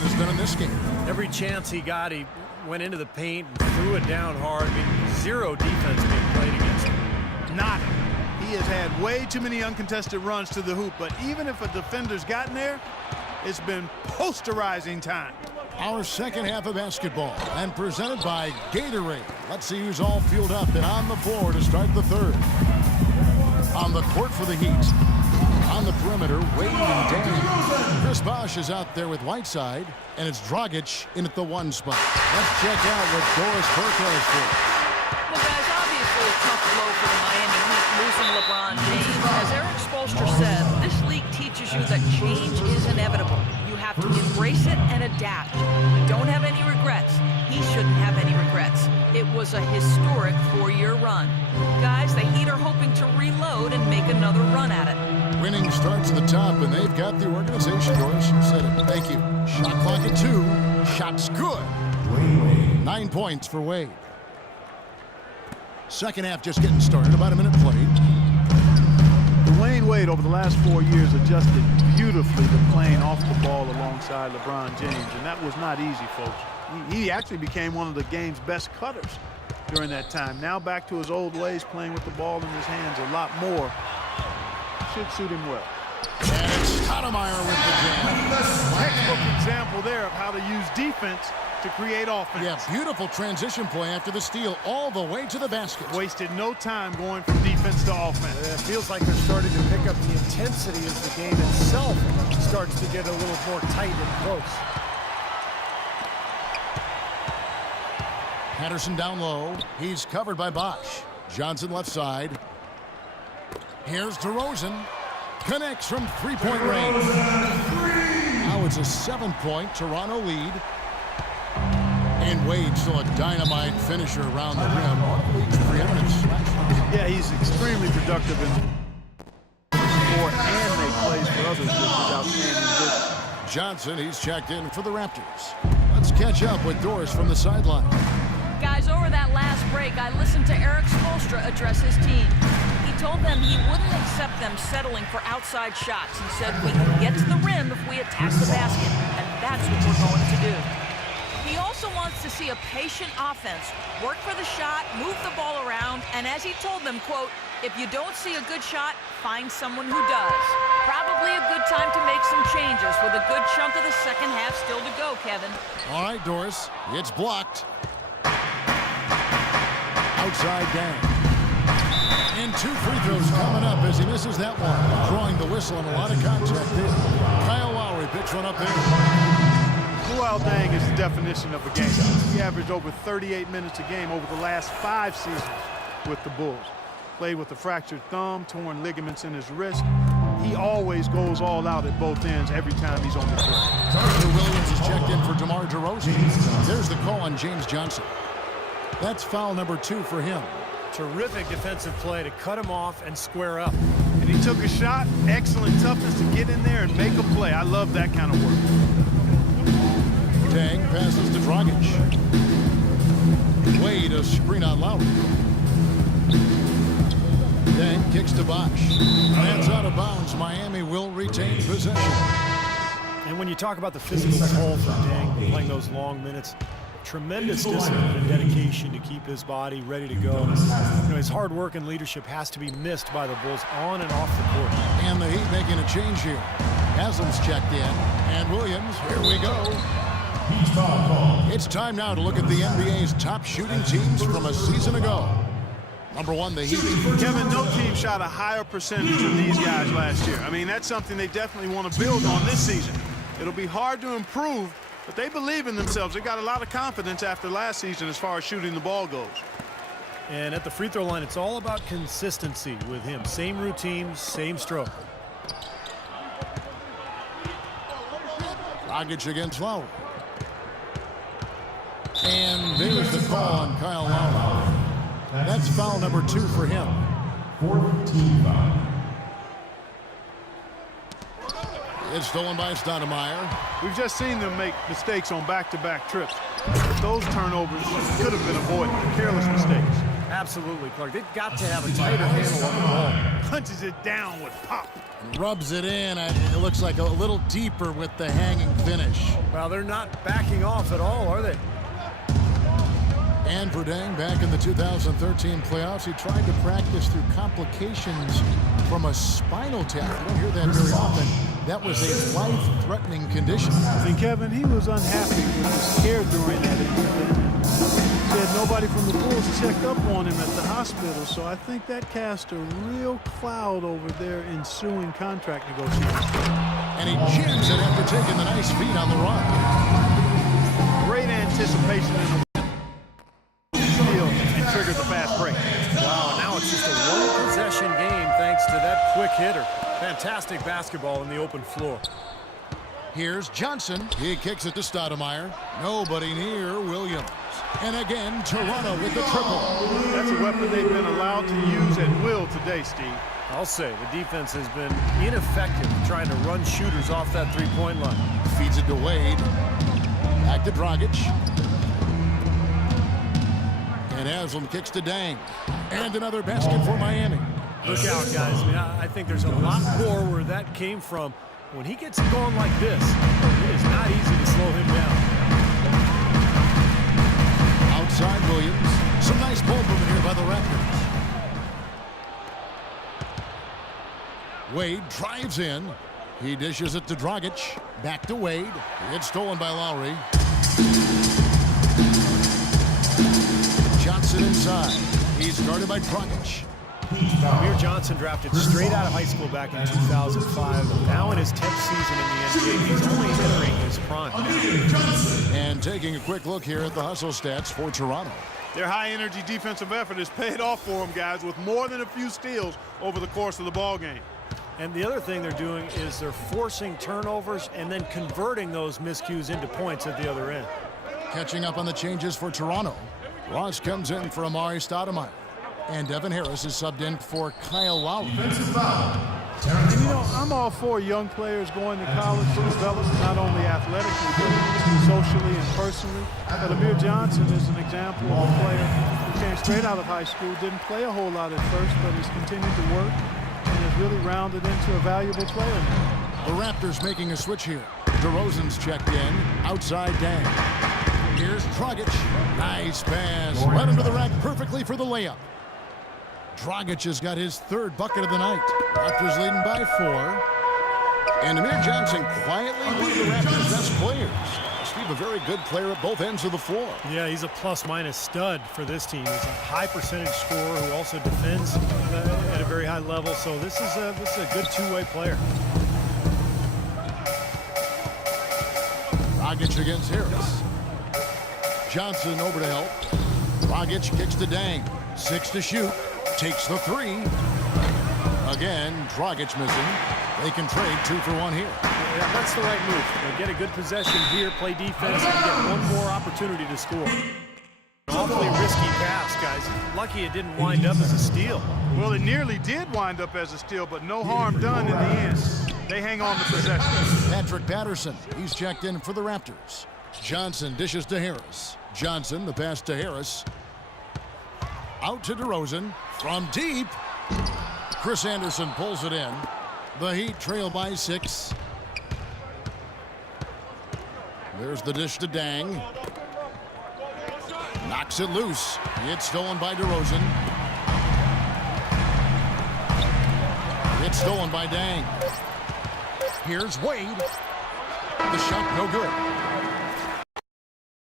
Johnson has been in this game. Every chance he got, he went into the paint and threw it down hard. I mean, zero defense being played against him. Not. He has had way too many uncontested runs to the hoop, but even if a defender's gotten there, it's been posterizing time. Our second half of basketball, and presented by Gatorade. Let's see who's all fueled up and on the floor to start the third. On the court for the Heat. On the perimeter, Wade and Daniel. Chris Bosh is out there with Whiteside, and it's Dragic in at the 1 spot. Let's check out what Doris Burke has for. Well, guys, obviously a tough blow for the Miami Heat losing LeBron James. As Eric Spoelstra said, this league teaches you that change is inevitable. You have to embrace it and adapt. Don't have any regrets. He shouldn't have any regrets. It was a historic 4-year run. Guys, the Heat are hoping to reload and make another run at it. Winning starts at the top, and they've got the organization, Doris. You said it. Thank you. Shot clock at 2. Shots good. 9 points for Wade. Second half just getting started. About a minute played. Dwayne Wade over the last 4 years adjusted beautifully to playing off the ball alongside LeBron James, and that was not easy, folks. He actually became one of the game's best cutters during that time. Now back to his old ways, playing with the ball in his hands a lot more. Should suit him well. And it's Stoudemire with the jam. Textbook example there of how to use defense to create offense. Yeah, beautiful transition play after the steal all the way to the basket. Wasted no time going from defense to offense. It feels like they're starting to pick up the intensity as the game itself starts to get a little more tight and close. Patterson down low. He's covered by Bosh. Johnson left side. Here's DeRozan. Connects from three-point range. Now it's a 7-point Toronto lead. And Wade still a dynamite finisher around the rim. One of the league's preeminent slashers. Yeah, he's extremely productive in score and make plays for others with his outstanding vision. Johnson, he's checked in for the Raptors. Let's catch up with Doris from the sideline. Guys, over that last break, I listened to Eric Spoelstra address his team. He told them he wouldn't accept them settling for outside shots. He said we can get to the rim if we attack the basket, and that's what we're going to do. He also wants to see a patient offense, work for the shot, move the ball around, and as he told them, quote, if you don't see a good shot, find someone who does. Probably a good time to make some changes with a good chunk of the second half still to go, Kevin. All right, Doris, it's blocked. Outside Dang. And 2 free throws coming up as he misses that one. Drawing the whistle and a lot of contact there. Kyle Lowry picks one up there. Luol Deng is the definition of a game. He averaged over 38 minutes a game over the last 5 seasons with the Bulls. Played with a fractured thumb, torn ligaments in his wrist. He always goes all out at both ends every time he's on the court. Arthur Williams is checked in for DeMar DeRozan. There's the call on James Johnson. That's foul number 2 for him. Terrific defensive play to cut him off and square up. And he took a shot. Excellent toughness to get in there and make a play. I love that kind of work. Dang passes to Dragic. Wade a screen on Lowry. Dang kicks to Bosh. That's out of bounds. Miami will retain possession. And when you talk about the physical toll for Deng, playing those long minutes, tremendous discipline and dedication to keep his body ready to go. His hard work and leadership has to be missed by the Bulls on and off the court. And the Heat making a change here. Haslam's checked in. And Williams, here we go. It's time now to look at the NBA's top shooting teams from a season ago. Number 1, the Heat. Kevin, no team shot a higher percentage than these guys last year. I mean, that's something they definitely want to build on this season. It'll be hard to improve, but they believe in themselves. They got a lot of confidence after last season as far as shooting the ball goes. And at the free throw line, it's all about consistency with him. Same routine, same stroke. Dragic against Lowry. And there's the call on Kyle Lowry. That's foul number 2 for him. 4th team foul. It's stolen by Stoudemire. We've just seen them make mistakes on back-to-back trips. But those turnovers could have been avoided. Careless mistakes. Absolutely, Clark. They've got to have a tighter handle on the ball. punches it down with pop. Rubs it in. It looks like a little deeper with the hanging finish. Well, they're not backing off at all, are they? And Verdang, back in the 2013 playoffs, he tried to practice through complications from a spinal tap. You don't hear that very often. That was a life-threatening condition. And Kevin, he was unhappy with his care during that incident. Said nobody from the Bulls checked up on him at the hospital, so I think that cast a real cloud over their ensuing contract negotiations. And he jams it after taking the nice feed on the run. Great anticipation in the steal and triggered the fast break. Wow, now it's just a one-possession game thanks to that quick hitter. Fantastic basketball in the open floor. Here's Johnson. He kicks it to Stoudemire. Nobody near Williams. And again, Toronto with the triple. That's a weapon they've been allowed to use at will today, Steve. I'll say the defense has been ineffective trying to run shooters off that three-point line. Feeds it to Wade. Back to Dragic. And Haslam kicks to Dang. And another basket for Miami. Look out, guys. I mean, I think there's a lot more where that came from. When he gets it going like this, it is not easy to slow him down. Outside Williams. Some nice ball movement here by the Raptors. Wade drives in. He dishes it to Dragic. Back to Wade. It's stolen by Lowry. Johnson inside. He's guarded by Dragic. Amir Johnson drafted straight out of high school back in 2005. Now in his 10th season in the NBA, he's only entering his prime. And taking a quick look here at the hustle stats for Toronto. Their high-energy defensive effort has paid off for them, guys, with more than a few steals over the course of the ball game. And the other thing they're doing is they're forcing turnovers and then converting those miscues into points at the other end. Catching up on the changes for Toronto. Ross comes in for Amari Stoudemire. And Devin Harris is subbed in for Kyle Lowry. And, you know, I'm all for young players going to college to develop not only athletically, but socially and personally. But Amir Johnson is an example of a player who came straight out of high school, didn't play a whole lot at first, but he's continued to work and has really rounded into a valuable player now. The Raptors making a switch here. DeRozan's checked in. Outside Dang. Here's Dragic. Nice pass. Right under the rack perfectly for the layup. Dragic has got his third bucket of the night. Raptors leading by 4. And Amir Johnson quietly one of the Raptors' best players. Steve, a very good player at both ends of the floor. Yeah, he's a plus-minus stud for this team. He's a high-percentage scorer who also defends at a very high level. So this is a good two-way player. Dragic against Harris. Johnson over to help. Dragic kicks to Dang. 6 to shoot. Takes the 3. Again, Dragic missing. They can trade 2 for 1 here. Yeah, that's the right move. They'll get a good possession here, play defense, and get one more opportunity to score. Awfully risky pass, guys. Lucky it didn't wind up as a steal. Well, it nearly did wind up as a steal, but no harm done in the end. They hang on to possession. Patrick Patterson, he's checked in for the Raptors. Johnson dishes to Harris. Johnson, the pass to Harris. Out to DeRozan. From deep. Chris Anderson pulls it in. The Heat trail by 6. There's the dish to Dang. Knocks it loose. It's stolen by DeRozan. It's stolen by Dang. Here's Wade. The shot no good.